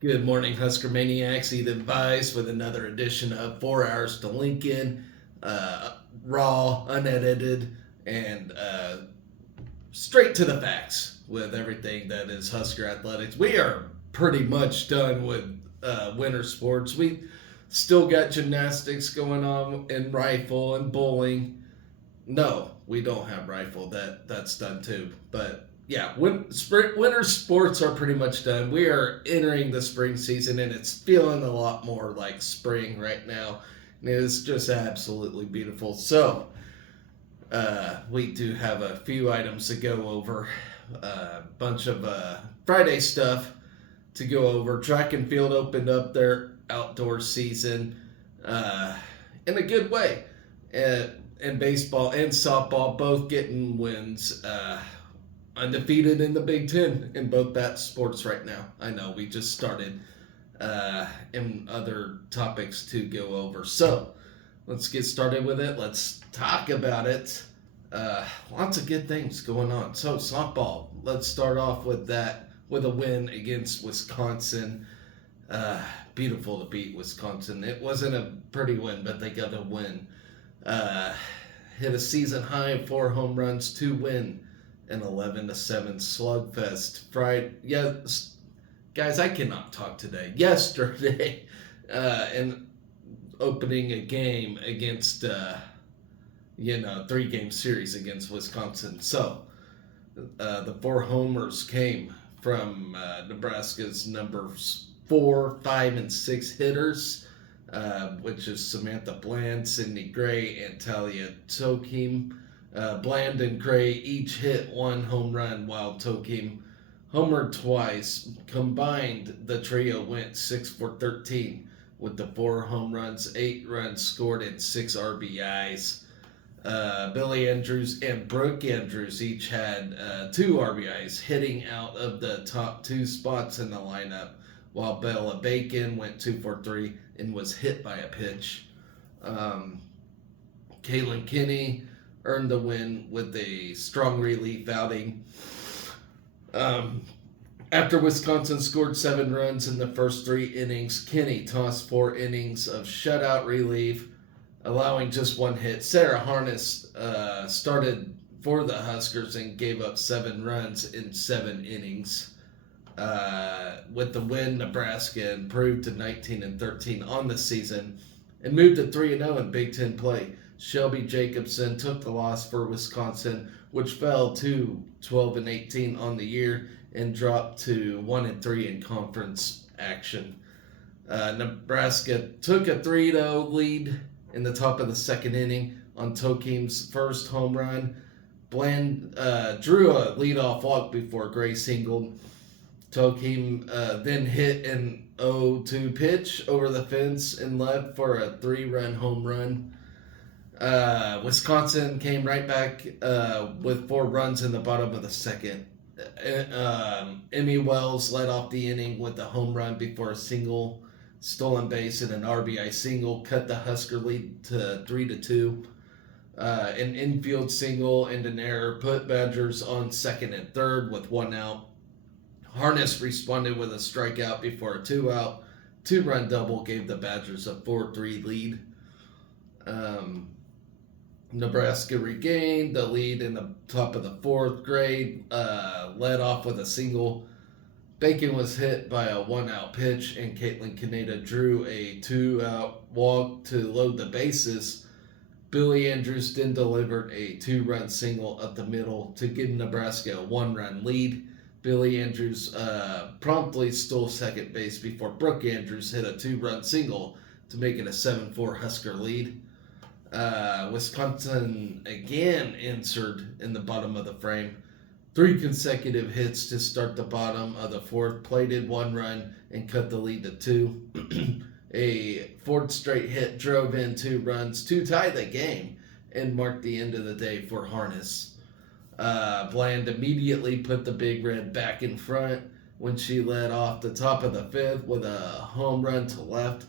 Good morning, Husker Maniacs. Ethan Vice with another edition of 4 Hours to Lincoln. Uh, Raw, unedited, and straight to the facts with everything that is Husker Athletics. We are pretty much done with winter sports. We still got gymnastics going on and rifle and bowling. No, we don't have rifle. That's done too. But yeah, winter sports are pretty much done. We are entering the spring season, and it's feeling a lot more like spring right now. And it is just absolutely beautiful. So we do have a few items to go over. A bunch of Friday stuff to go over. Track and field opened up their outdoor season uh, in a good way. And baseball and softball both getting wins. Undefeated in the Big Ten in both that sports right now. I know we just started and other topics to go over. So let's get started with it. Let's talk about it. Lots of good things going on. So softball. Let's start off with that with a win against Wisconsin. Beautiful to beat Wisconsin. It wasn't a pretty win, but they got a win. Uh, Hit a season high of 4 home runs, 2 win, an 11-7 slugfest. Friday, yes, guys, I cannot talk today. Yesterday, in opening a game against, 3-game series against Wisconsin. So the 4 homers came from Nebraska's numbers 4, 5, and 6 hitters, which is Samantha Bland, Sydney Gray, and Talia Tokim. Bland and Gray each hit 1 home run, while Tokim homered twice. Combined, the trio went 6 for 13 with the 4 home runs, 8 runs scored, and 6 RBIs. Billy Andrews and Brooke Andrews each had 2 RBIs, hitting out of the top 2 spots in the lineup, while Bella Bacon went 2 for 3 and was hit by a pitch. Caitlin Kinney earned the win with a strong relief outing. After Wisconsin scored 7 runs in the first 3 innings, Kinney tossed 4 innings of shutout relief, allowing just 1 hit. Sarah Harness started for the Huskers and gave up 7 runs in 7 innings. With the win, Nebraska improved to 19-13 on the season and moved to 3-0 in Big Ten play. Shelby Jacobson took the loss for Wisconsin, which fell to 12-18 on the year and dropped to 1-3 in conference action. Nebraska took a 3-0 lead in the top of the second inning on Tokim's first home run. Bland drew a leadoff walk before Gray singled. Tokim then hit an 0-2 pitch over the fence and left for a 3-run home run. Wisconsin came right back with 4 runs in the bottom of the second. Emmy Wells led off the inning with a home run before a single, stolen base, and an RBI single cut the Husker lead to 3-2. An infield single and an error put Badgers on second and third with 1 out. Harness responded with a strikeout before a 2-out. 2-run double gave the Badgers a 4-3 lead. Nebraska regained the lead in the top of the fourth. Gray led off with a single. Bacon was hit by a 1-out pitch, and Caitlin Kaneda drew a 2-out walk to load the bases. Billy Andrews then delivered a 2-run single up the middle to give Nebraska a 1-run lead. Billy Andrews promptly stole second base before Brooke Andrews hit a 2-run single to make it a 7-4 Husker lead. Wisconsin again answered in the bottom of the frame. 3 consecutive hits to start the bottom of the fourth, plated 1 run, and cut the lead to 2. A fourth straight hit drove in 2 runs to tie the game and marked the end of the day for Harness. Bland immediately put the Big Red back in front when she led off the top of the fifth with a home run to left.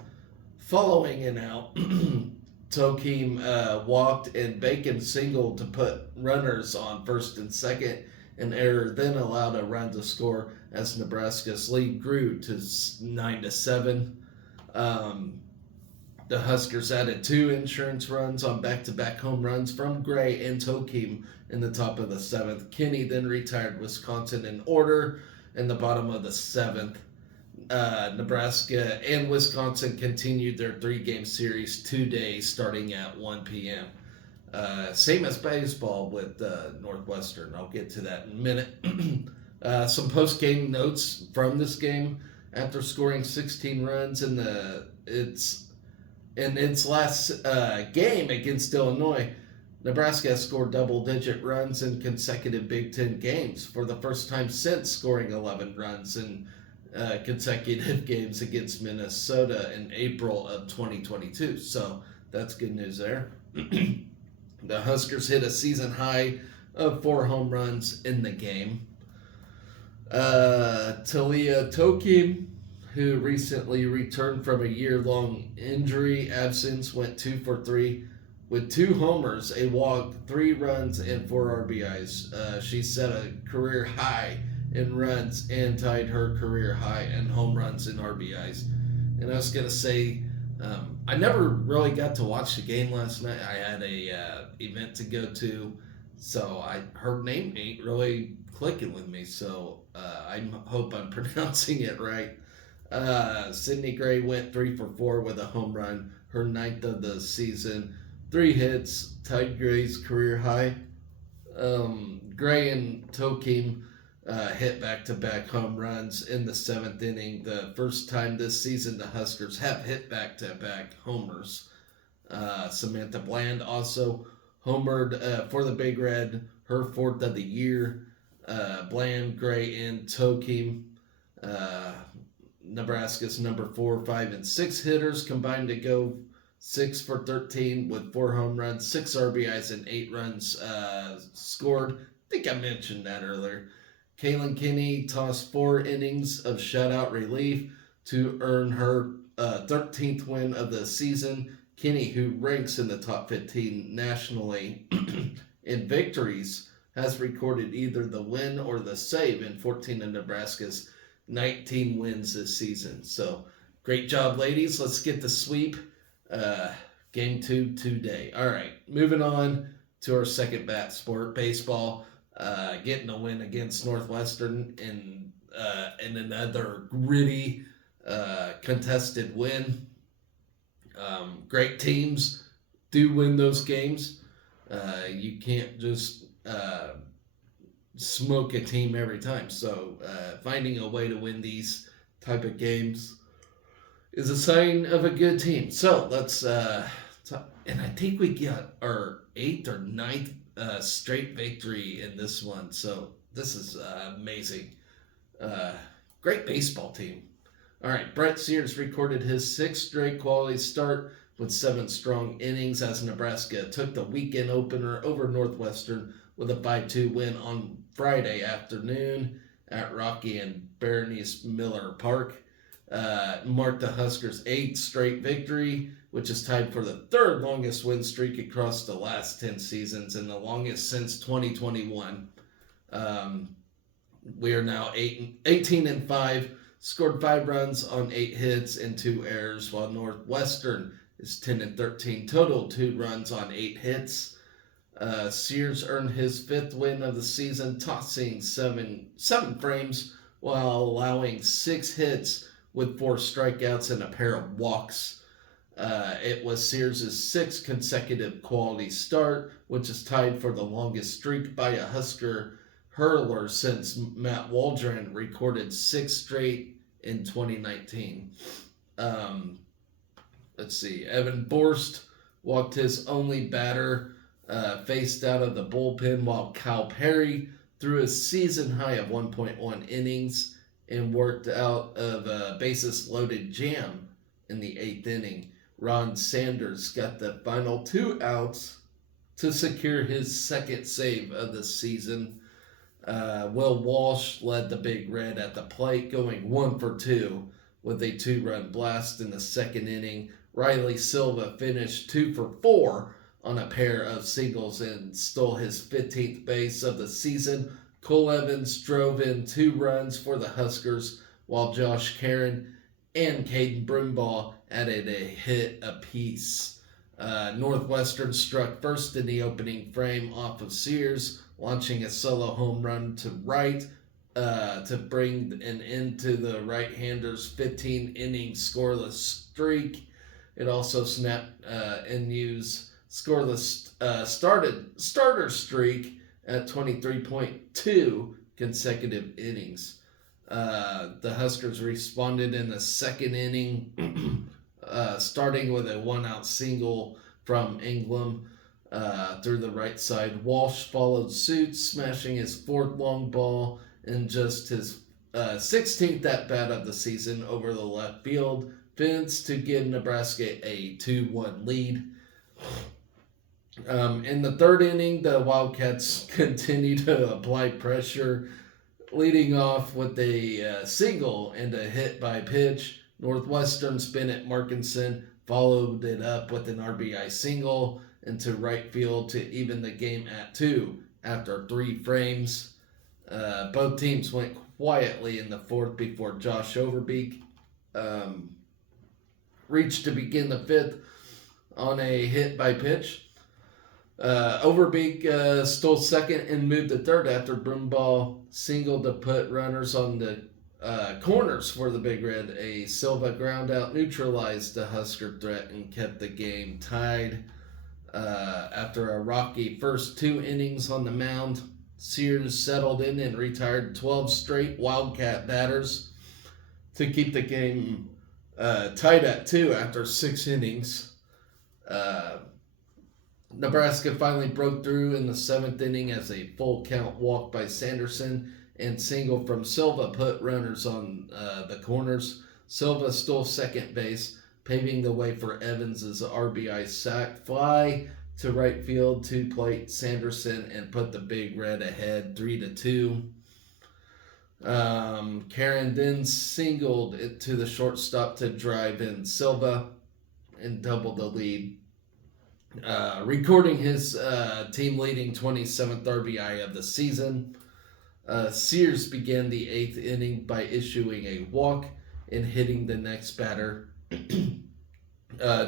Following an out, Tokim walked and Bacon singled to put runners on first and second An error then allowed a run to score as Nebraska's lead grew to 9-7. Um, the Huskers added 2 insurance runs on back-to-back home runs from Gray and Tokim in the top of the 7th. Kinney then retired Wisconsin in order in the bottom of the 7th. Nebraska and Wisconsin continued their 3-game series today starting at 1 p.m. Same as baseball with Northwestern. I'll get to that in a minute. Some post-game notes from this game. After scoring 16 runs in its last game against Illinois, Nebraska has scored double-digit runs in consecutive Big Ten games for the first time since scoring 11 runs in consecutive games against Minnesota in April of 2022. So that's good news there. The Huskers hit a season high of 4 home runs in the game. Talia Tokim, who recently returned from a year-long injury absence, went 2 for 3 with 2 homers, a walk, 3 runs, and 4 RBIs. She set a career high in runs and tied her career high in home runs and RBIs. And I was going to say, I never really got to watch the game last night. I had a event to go to, so her name ain't really clicking with me, so I hope I'm pronouncing it right. Sydney Gray went 3 for 4 with a home run, her 9th of the season. 3 hits, tied Gray's career high. Gray and Tokim hit back-to-back home runs in the 7th inning. The first time this season the Huskers have hit back-to-back homers. Samantha Bland also homered for the Big Red, her 4th of the year. Bland, Gray, and Tokim, Nebraska's number 4, 5, and 6 hitters combined to go 6 for 13 with 4 home runs, 6 RBIs, and 8 runs scored. I think I mentioned that earlier. Kaylin Kinney tossed 4 innings of shutout relief to earn her 13th win of the season. Kinney, who ranks in the top 15 nationally in victories, has recorded either the win or the save in 14 of Nebraska's 19 wins this season. So, great job, ladies. Let's get the sweep. Game 2 today. All right, moving on to our second bat sport, baseball. Getting a win against Northwestern in another gritty, contested win. Great teams do win those games. You can't just smoke a team every time. So finding a way to win these type of games is a sign of a good team. So let's talk. And I think we got our 8th or 9th straight victory in this one. So this is amazing. Great baseball team. All right, Brett Sears recorded his 6th straight quality start with 7 strong innings as Nebraska took the weekend opener over Northwestern with a 5-2 win on Friday afternoon at Rocky and Berenice Miller Park. Marked the Huskers' 8th straight victory, which is tied for the 3rd longest win streak across the last 10 seasons and the longest since 2021. We are now 18-5, scored 5 runs on 8 hits and 2 errors, while Northwestern is 10-13, total 2 runs on 8 hits. Sears earned his 5th win of the season, tossing 7 frames while allowing 6 hits with 4 strikeouts and a pair of walks. It was Sears' 6th consecutive quality start, which is tied for the longest streak by a Husker hurler since Matt Waldron recorded 6 straight in 2019. Let's see. Evan Borst walked his only batter faced out of the bullpen, while Kyle Perry threw a season high of 1.1 innings and worked out of a bases-loaded jam in the 8th inning. Ron Sanders got the final 2 outs to secure his 2nd save of the season. Will Walsh led the Big Red at the plate, going 1 for 2 with a 2-run blast in the 2nd inning. Riley Silva finished 2 for 4 on a pair of singles and stole his 15th base of the season. Cole Evans drove in 2 runs for the Huskers, while Josh Karen and Caden Broombaugh added a hit apiece. Northwestern struck first in the opening frame off of Sears, launching a solo home run to right to bring an end to the right-hander's 15-inning scoreless streak. It also snapped NU's scoreless starter streak at 23.2 consecutive innings. The Huskers responded in the second inning, starting with a one-out single from Ingram through the right side. Walsh followed suit, smashing his 4th long ball in just his 16th at-bat of the season over the left field fence to give Nebraska a 2-1 lead. In the third inning, the Wildcats continued to apply pressure, leading off with a single and a hit by pitch. Northwestern's Bennett Markinson followed it up with an RBI single into right field to even the game at 2 after 3 frames. Both teams went quietly in the 4th before Josh Overbeek reached to begin the 5th on a hit by pitch. Overbeek stole second and moved to third after Broombaugh singled to put runners on the corners for the Big Red. A Silva ground out neutralized the Husker threat and kept the game tied. After a rocky first 2 innings on the mound, Sears settled in and retired 12 straight Wildcat batters to keep the game tied at 2 after 6 innings. Nebraska finally broke through in the 7th inning as a full count walk by Sanderson and single from Silva put runners on the corners. Silva stole second base, paving the way for Evans' RBI sac fly to right field to plate Sanderson and put the Big Red ahead 3-2. Karen then singled it to the shortstop to drive in Silva and double the lead. Recording his team-leading 27th RBI of the season. Sears began the 8th inning by issuing a walk and hitting the next batter,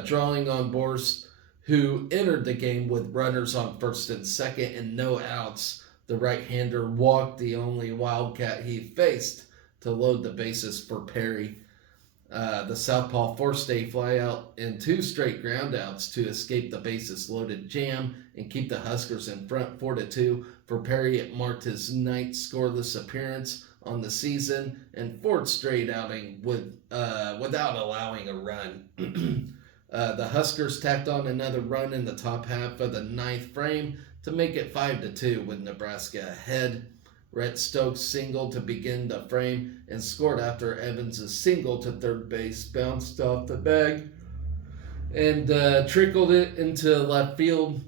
drawing on Borst, who entered the game with runners on first and second and no outs. The right-hander walked the only Wildcat he faced to load the bases for Perry. The southpaw forced a flyout and 2 straight groundouts to escape the bases-loaded jam and keep the Huskers in front 4-2. For Perry, it marked his 9th scoreless appearance on the season and 4th straight outing without allowing a run. The Huskers tacked on another run in the top half of the 9th frame to make it 5-2 with Nebraska ahead. Rhett Stokes singled to begin the frame and scored after Evans' single to third base bounced off the bag and trickled it into left field.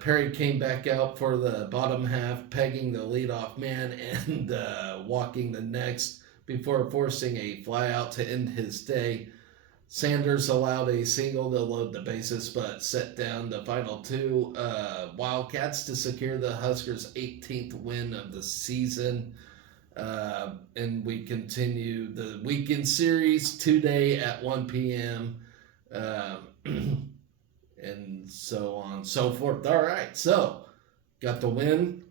Perry came back out for the bottom half, pegging the leadoff man and walking the next before forcing a flyout to end his day. Sanders allowed a single to load the bases, but set down the final 2 Wildcats to secure the Huskers' 18th win of the season. And we continue the weekend series today at 1 p.m. And so on and so forth. All right, so got the win.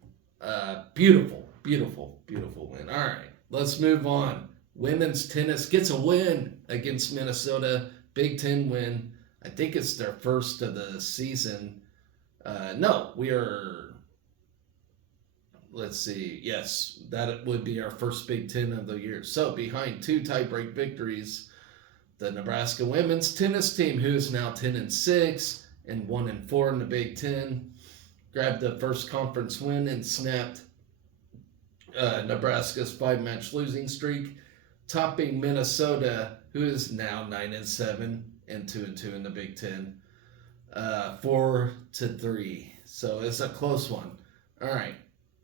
Beautiful win. All right, let's move on. Women's tennis gets a win against Minnesota. Big Ten win. I think it's their first of the season. Let's see. Yes, that would be our first Big Ten of the year. So behind 2 tiebreak victories, the Nebraska women's tennis team, who is now 10-6 and 1-4 in the Big Ten, grabbed the first conference win and snapped Nebraska's 5-match losing streak, topping Minnesota, who is now 9-7 and 2-2 in the Big Ten, 4-3. So it's a close one. All right.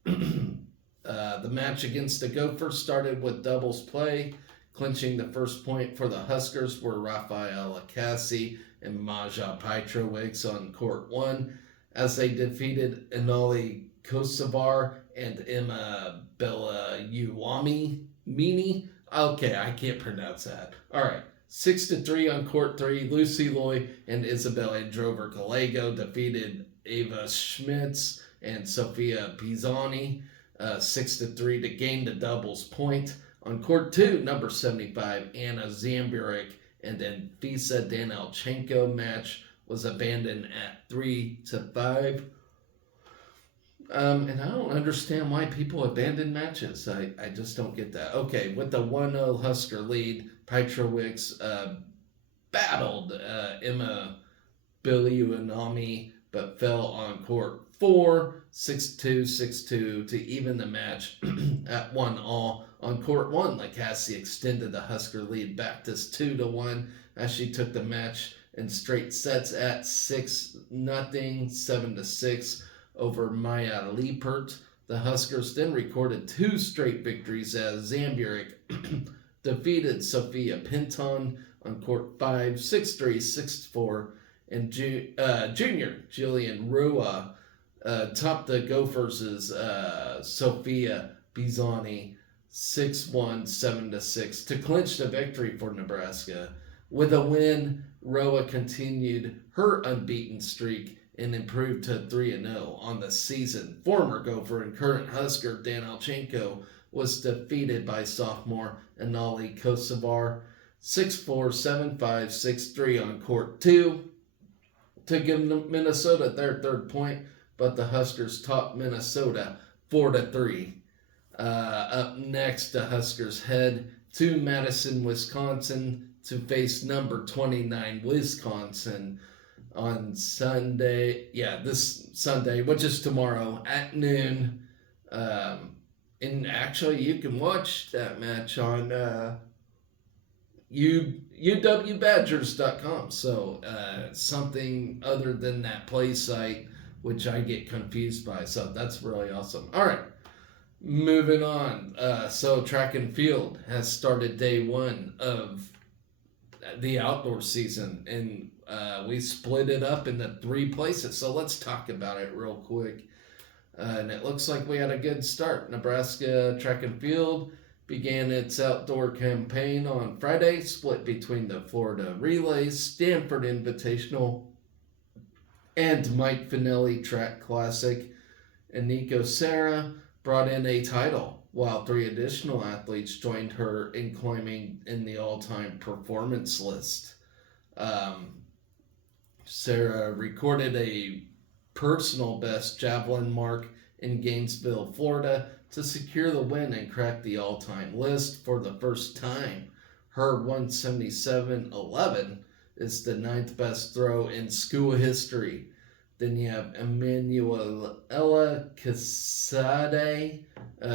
The match against the Gophers started with doubles play. Clinching the first point for the Huskers were Rafaela Kesei and Maja Petrovic on court 1 as they defeated Inali Kosovar and Emma Mini. Okay, I can't pronounce that. All right. 6-3 on court three. Lucy Loy and Isabella Drover Gallego defeated Ava Schmitz and Sophia Pisani 6-3 to gain the doubles point. On court two, number 75, Anna Zamburik and Anfisa Danilchenko match was abandoned at 3-5. And I don't understand why people abandon matches. I just don't get that. Okay, with the 1-0 Husker lead, Petrowicz battled Emma Biliuanami, but fell on court 4, 6-2, 6-2 to even the match at 1-all. On court 1, Cassie extended the Husker lead back to 2-1 as she took the match in straight sets at 6-0, 7-6 over Maya Liepert. The Huskers then recorded 2 straight victories as Zamburik defeated Sophia Pinton on court 5, 6-3, 6-4, and junior Jillian Rua topped the Gophers' Sophia Pisani 6-1, 7-6 to clinch the victory for Nebraska. With a win, Roa continued her unbeaten streak and improved to 3-0 on the season. Former Gopher and current Husker Danilchenko was defeated by sophomore Anali Kosovar 6-4, 7-5, 6-3 on court 2 to give Minnesota their third point, but the Huskers topped Minnesota 4-3. Up next, the Huskers head to Madison, Wisconsin to face number 29 Wisconsin on Sunday. Yeah, this Sunday, which is tomorrow at noon. And actually, you can watch that match on uwbadgers.com. So something other than that play site, which I get confused by. So that's really awesome. All right. Moving on. So track and field has started day 1 of the outdoor season, and we split it up into 3 places. So let's talk about it real quick. And it looks like we had a good start. Nebraska track and field began its outdoor campaign on Friday, split between the Florida Relays, Stanford Invitational, and Mike Finelli Track Classic. And Nico Serra brought in a title, while 3 additional athletes joined her in climbing in the all-time performance list. Sarah recorded a personal best javelin mark in Gainesville, Florida, to secure the win and crack the all-time list for the first time. Her 177.11 is the 9th best throw in school history. Then you have Emanuela Kesei.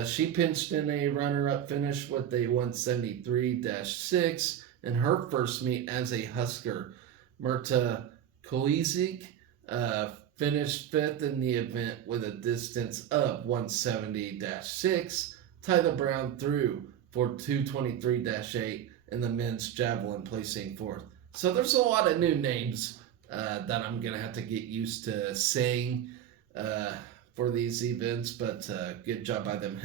She pinched in a runner-up finish with a 173-6 in her first meet as a Husker. Mirta Kolizik finished 5th in the event with a distance of 170-6. Tyler Brown threw for 223-8 in the men's javelin, placing 4th. So there's a lot of new names that I'm going to have to get used to saying for these events, but good job by them.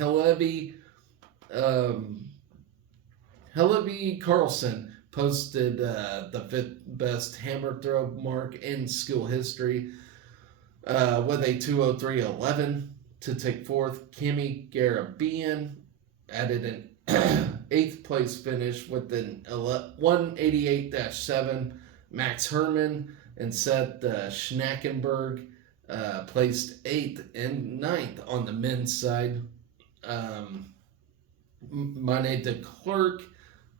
Hillevi Carlson posted the 5th best hammer throw mark in school history with a 203.11 to take 4th. Kimmy Garabian added an 8th place finish with an 188-7. Max Herman and Seth Schnackenberg placed 8th and 9th on the men's side. Mane de Klerk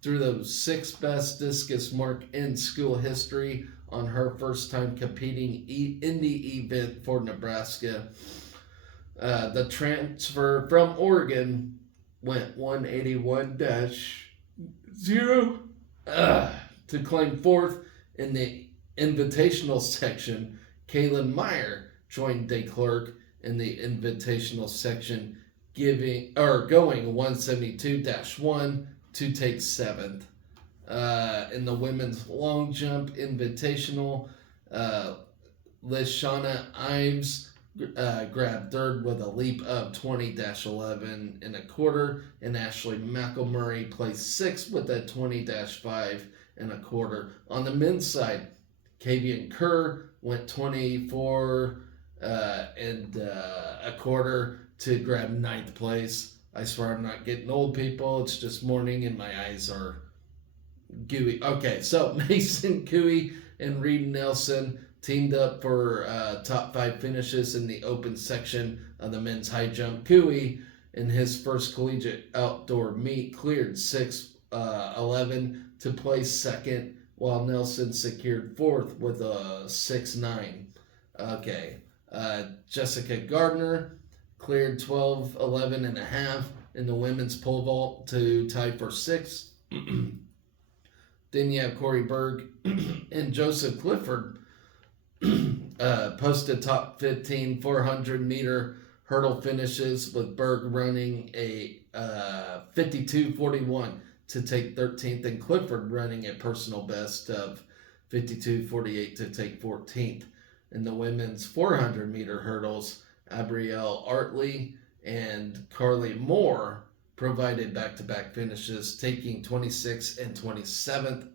threw the 6th best discus mark in school history on her first time competing in the event for Nebraska. The transfer from Oregon went 181-0 to claim 4th in the invitational section. Kaylin Meyer joined De Klerk in the invitational section, going 172-1 to take 7th. In the women's long jump invitational, Lishana Ives grabbed third with a leap of 20-11 and a quarter, and Ashley McElmurray placed sixth with a 20-5 and a quarter. On the men's side, Kavian Kerr went 24 and a quarter to grab ninth place. I swear I'm not getting old, people. It's just morning and my eyes are gooey. Okay, so Mason Cooey and Reed Nelson teamed up for top 5 finishes in the open section of the men's high jump. Cooey, in his first collegiate outdoor meet, cleared 6:11 to place second, while Nelson secured fourth with a 6:9. Okay, Jessica Gardner cleared 12:11 and a half in the women's pole vault to tie for sixth. Then you have Corey Berg and Joseph Clifford posted top 15 400-meter hurdle finishes, with Berg running a 52:41 to take 13th, and Clifford running a personal best of 52:48 to take 14th. In the women's 400-meter hurdles, Abrielle Artley and Carly Moore provided back-to-back finishes, taking 26th and 27th.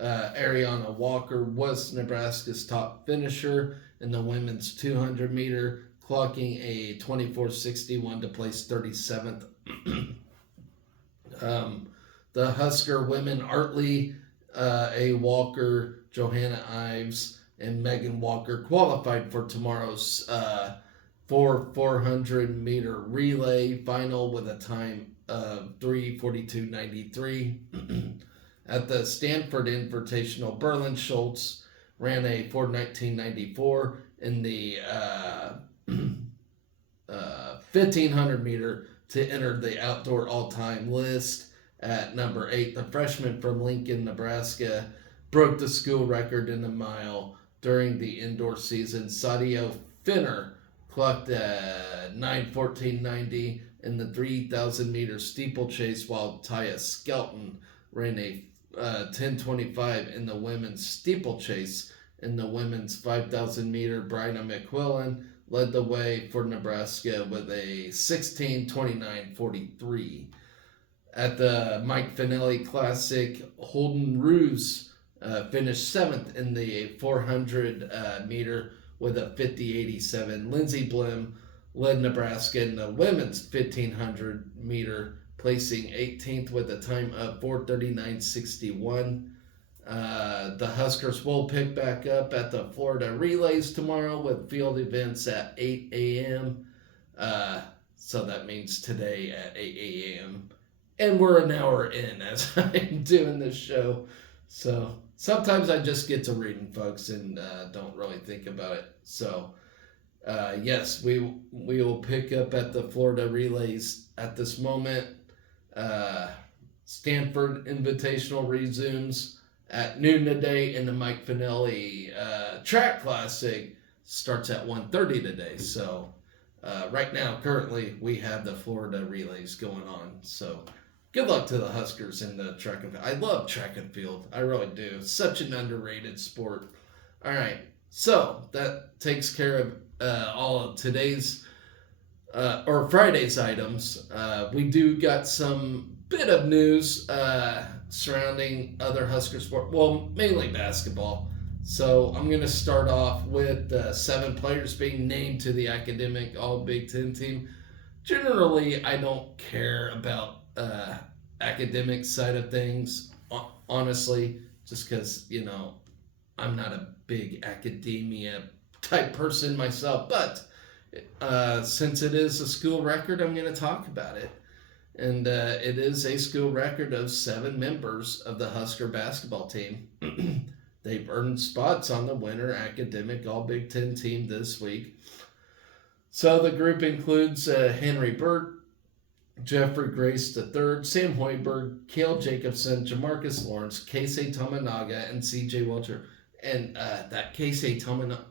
Ariana Walker was Nebraska's top finisher in the women's 200-meter, clocking a 24:61 to place 37th. The Husker women, Artley, A. Walker, Johanna Ives, and Megan Walker qualified for tomorrow's 400-meter relay final with a time of 3:42.93. At the Stanford Invitational, Berlin Schultz ran a 4:19.94 in the 1500 meter to enter the outdoor all-time list. At number 8, the freshman from Lincoln, Nebraska, broke the school record in the mile during the indoor season. Sadio Finner clocked 9:14.90 in the 3,000-meter steeplechase, while Taya Skelton ran a 10:25 in the women's steeplechase. In the women's 5,000-meter, Bryna McQuillan led the way for Nebraska with a 16:29.43. At the Mike Finelli Classic, Holden Roos finished 7th in the 400 meter with a 50.87. Lindsey Blim led Nebraska in the women's 1,500 meter, placing 18th with a time of 4:39.61. The Huskers will pick back up at the Florida Relays tomorrow with field events at 8 a.m. So that means today at 8 a.m. And we're an hour in as I'm doing this show. So sometimes I just get to reading, folks, and don't really think about it. So yes, we will pick up at the Florida Relays at this moment. Stanford Invitational resumes at noon today, and the Mike Finelli Track Classic starts at 1:30 today. So right now, currently, we have the Florida Relays going on. So good luck to the Huskers in the track and field. I love track and field. I really do. It's such an underrated sport. All right. So that takes care of all of today's or Friday's items. We do got some bit of news surrounding other Husker sport. Well, mainly basketball. So I'm going to start off with 7 players being named to the academic All Big Ten team. Generally, I don't care about academic side of things, honestly, just because, I'm not a big academia type person myself, but since it is a school record, I'm going to talk about it. And it is a school record of 7 members of the Husker basketball team. They've earned spots on the winter academic All Big Ten team this week. So the group includes Henry Burt, Jeffrey Grace III, Sam Hoiberg, Cale Jacobson, Jamarcus Lawrence, Kesei Tamanaga, and C.J. Welcher. And that Kesei Tamanaga,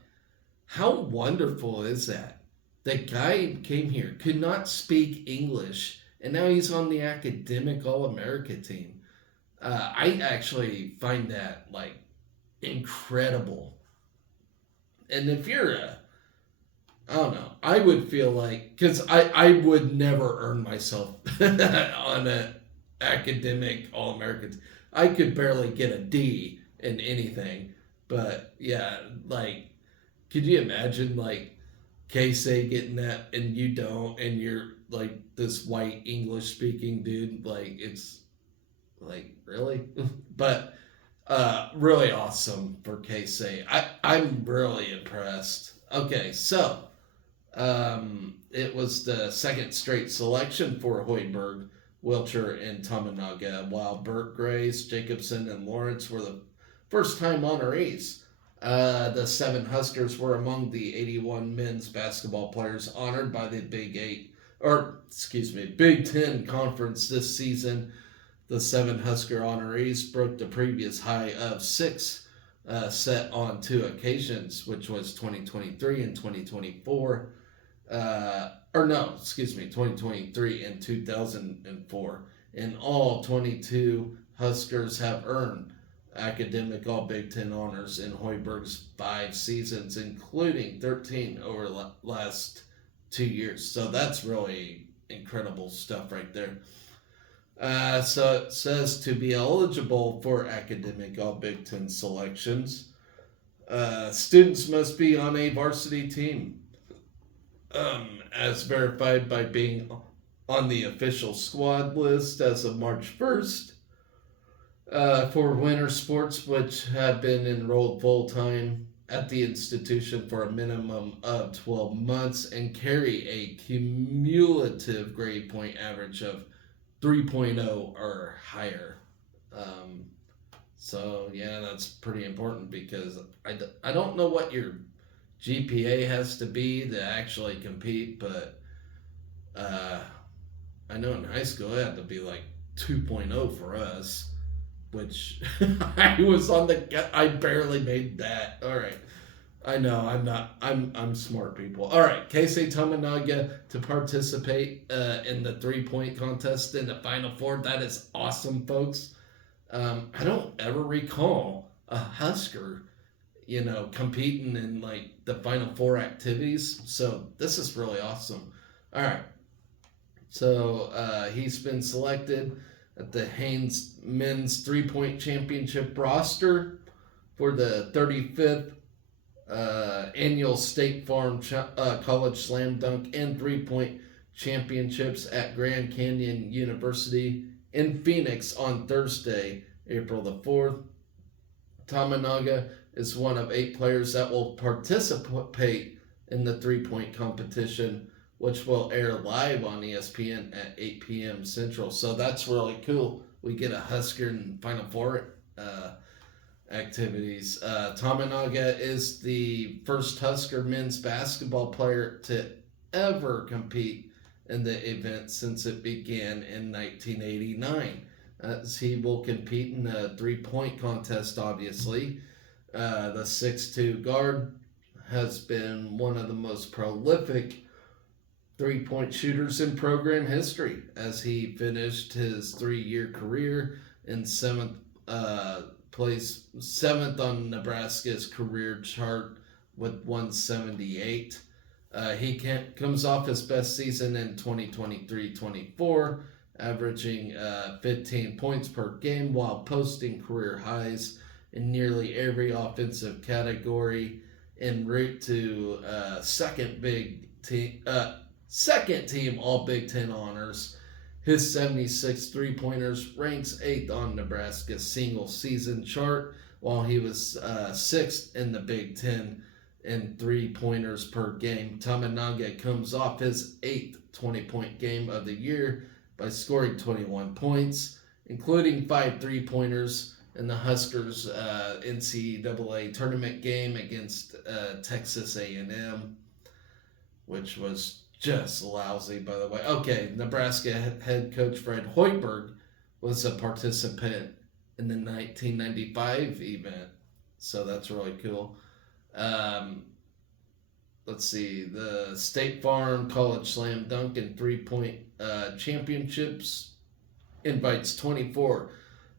how wonderful is that? The guy came here, could not speak English, and now he's on the academic All-America team. I actually find that, incredible. And if you're I don't know. I would feel like, because I would never earn myself on a academic All Americans. I could barely get a D in anything. But yeah, like, could you imagine like Kesei getting that and you don't, and you're like this white English speaking dude? Like, it's like, really? But really awesome for Kesei. I'm really impressed. Okay, so it was the second straight selection for Hoiberg, Wilcher, and Tamanaga, while Burt Grace, Jacobson, and Lawrence were the first time honorees. The seven Huskers were among the 81 men's basketball players honored by the Big Ten Conference this season. The seven Husker honorees broke the previous high of six set on two occasions, which was 2023 and 2024. 2023 and 2004. In all, 22 Huskers have earned academic All Big Ten honors in Hoiberg's 5 seasons, including 13 over the last 2 years. So that's really incredible stuff right there. So it says to be eligible for academic All Big Ten selections, students must be on a varsity team, as verified by being on the official squad list as of March 1st. For winter sports, which have been enrolled full time at the institution for a minimum of 12 months and carry a cumulative grade point average of 3.0 or higher. Um, so, yeah, that's pretty important because I don't know what your GPA has to be to actually compete, but I know in high school it had to be like 2.0 for us, which I was on I barely made that. All right. I know I'm not. I'm smart people. All right, Kesei Tamanaga to participate in the 3-point contest in the Final Four. That is awesome, folks. I don't ever recall a Husker, competing in like the Final Four activities. So this is really awesome. All right, so he's been selected at the Haynes Men's 3-point Championship roster for the 35th annual State Farm College Slam Dunk and 3-point championships at Grand Canyon University in Phoenix on Thursday, April the 4th. Tamanaga is one of 8 players that will participate in the 3-point competition, which will air live on ESPN at 8 p.m. Central. So that's really cool. We get a Husker in Final Four activities. Tamanaga is the first Husker men's basketball player to ever compete in the event since it began in 1989. As he will compete in the 3-point contest, obviously. The 6'2 guard has been one of the most prolific 3-point shooters in program history as he finished his 3-year career in placed 7th on Nebraska's career chart with 178. He comes off his best season in 2023-24, averaging 15 points per game while posting career highs in nearly every offensive category en route to second team All Big Ten honors. His 76 three-pointers ranks 8th on Nebraska's single-season chart, while he was 6th in the Big Ten in three-pointers per game. Tamanaga comes off his 8th 20-point game of the year by scoring 21 points, including 5 three-pointers in the Huskers' NCAA tournament game against Texas A&M, which was just lousy, by the way. Okay, Nebraska head coach Fred Hoiberg was a participant in the 1995 event, so that's really cool. Let's see, the State Farm College Slam Dunk and 3-point championships invites 24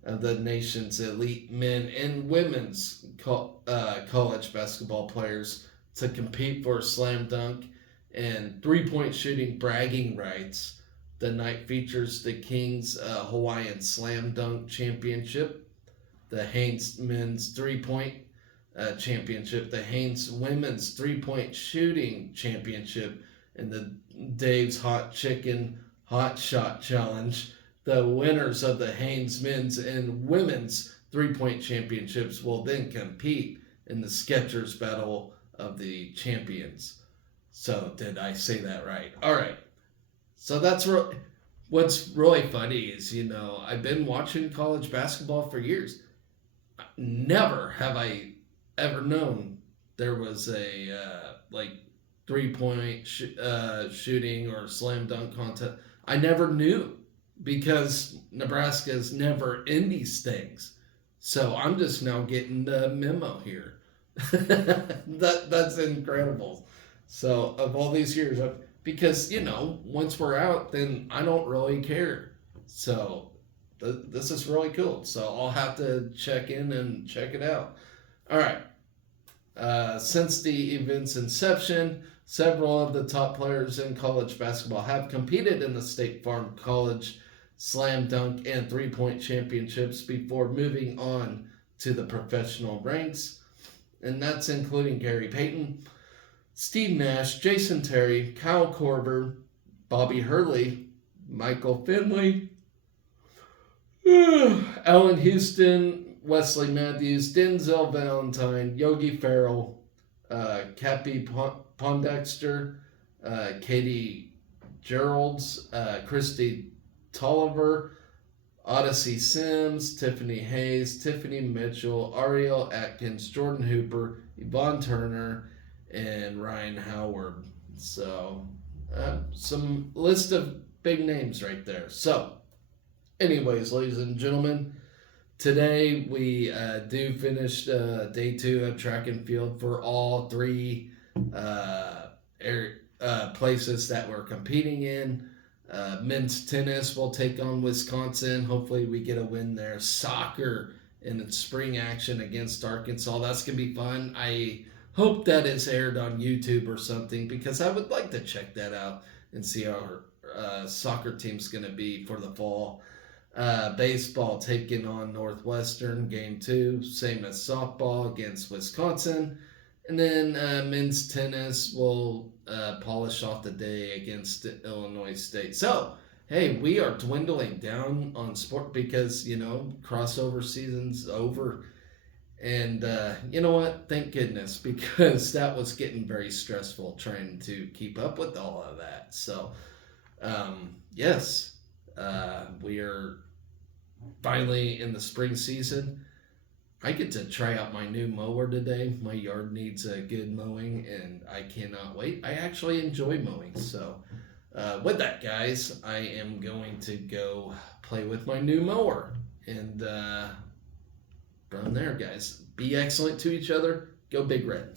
of the nation's elite men and women's college basketball players to compete for a slam dunk And 3-point shooting bragging rights. The night features the Kings Hawaiian Slam Dunk Championship, the Haynes Men's 3-point Championship, the Haynes Women's 3-point Shooting Championship, and the Dave's Hot Chicken Hot Shot Challenge. The winners of the Haynes Men's and Women's 3-point Championships will then compete in the Skechers Battle of the Champions. So, did I say that right? All right. So what's really funny is, I've been watching college basketball for years. Never have I ever known there was a like 3-point shooting or slam dunk contest. I never knew because Nebraska's never in these things. So I'm just now getting the memo here. That's incredible. So of all these years, because once we're out, then I don't really care. So this is really cool. So I'll have to check in and check it out. All right. Since the event's inception, several of the top players in college basketball have competed in the State Farm College Slam Dunk and 3-point championships before moving on to the professional ranks. And that's including Gary Payton, Steve Nash, Jason Terry, Kyle Korver, Bobby Hurley, Michael Finley, Allen Houston, Wesley Matthews, Denzel Valentine, Yogi Ferrell, Cappy Pondexter, Katie Geralds, Christy Tolliver, Odyssey Sims, Tiffany Hayes, Tiffany Mitchell, Ariel Atkins, Jordan Hooper, Yvonne Turner, and Ryan Howard. So, some list of big names right there. So, anyways, ladies and gentlemen, today we do finish day 2 of track and field for all 3 places that we're competing in. Men's tennis will take on Wisconsin. Hopefully we get a win there. Soccer in its spring action against Arkansas. That's going to be fun. I hope that is aired on YouTube or something because I would like to check that out and see how our soccer team's going to be for the fall. Baseball taking on Northwestern, game 2, same as softball against Wisconsin. And then men's tennis will polish off the day against Illinois State. So, hey, we are dwindling down on sport because, crossover season's over. And you know what? Thank goodness, because that was getting very stressful trying to keep up with all of that. So, yes, we are finally in the spring season. I get to try out my new mower today. My yard needs a good mowing, and I cannot wait. I actually enjoy mowing. So, with that, guys, I am going to go play with my new mower. And from there, guys, be excellent to each other. Go Big Red.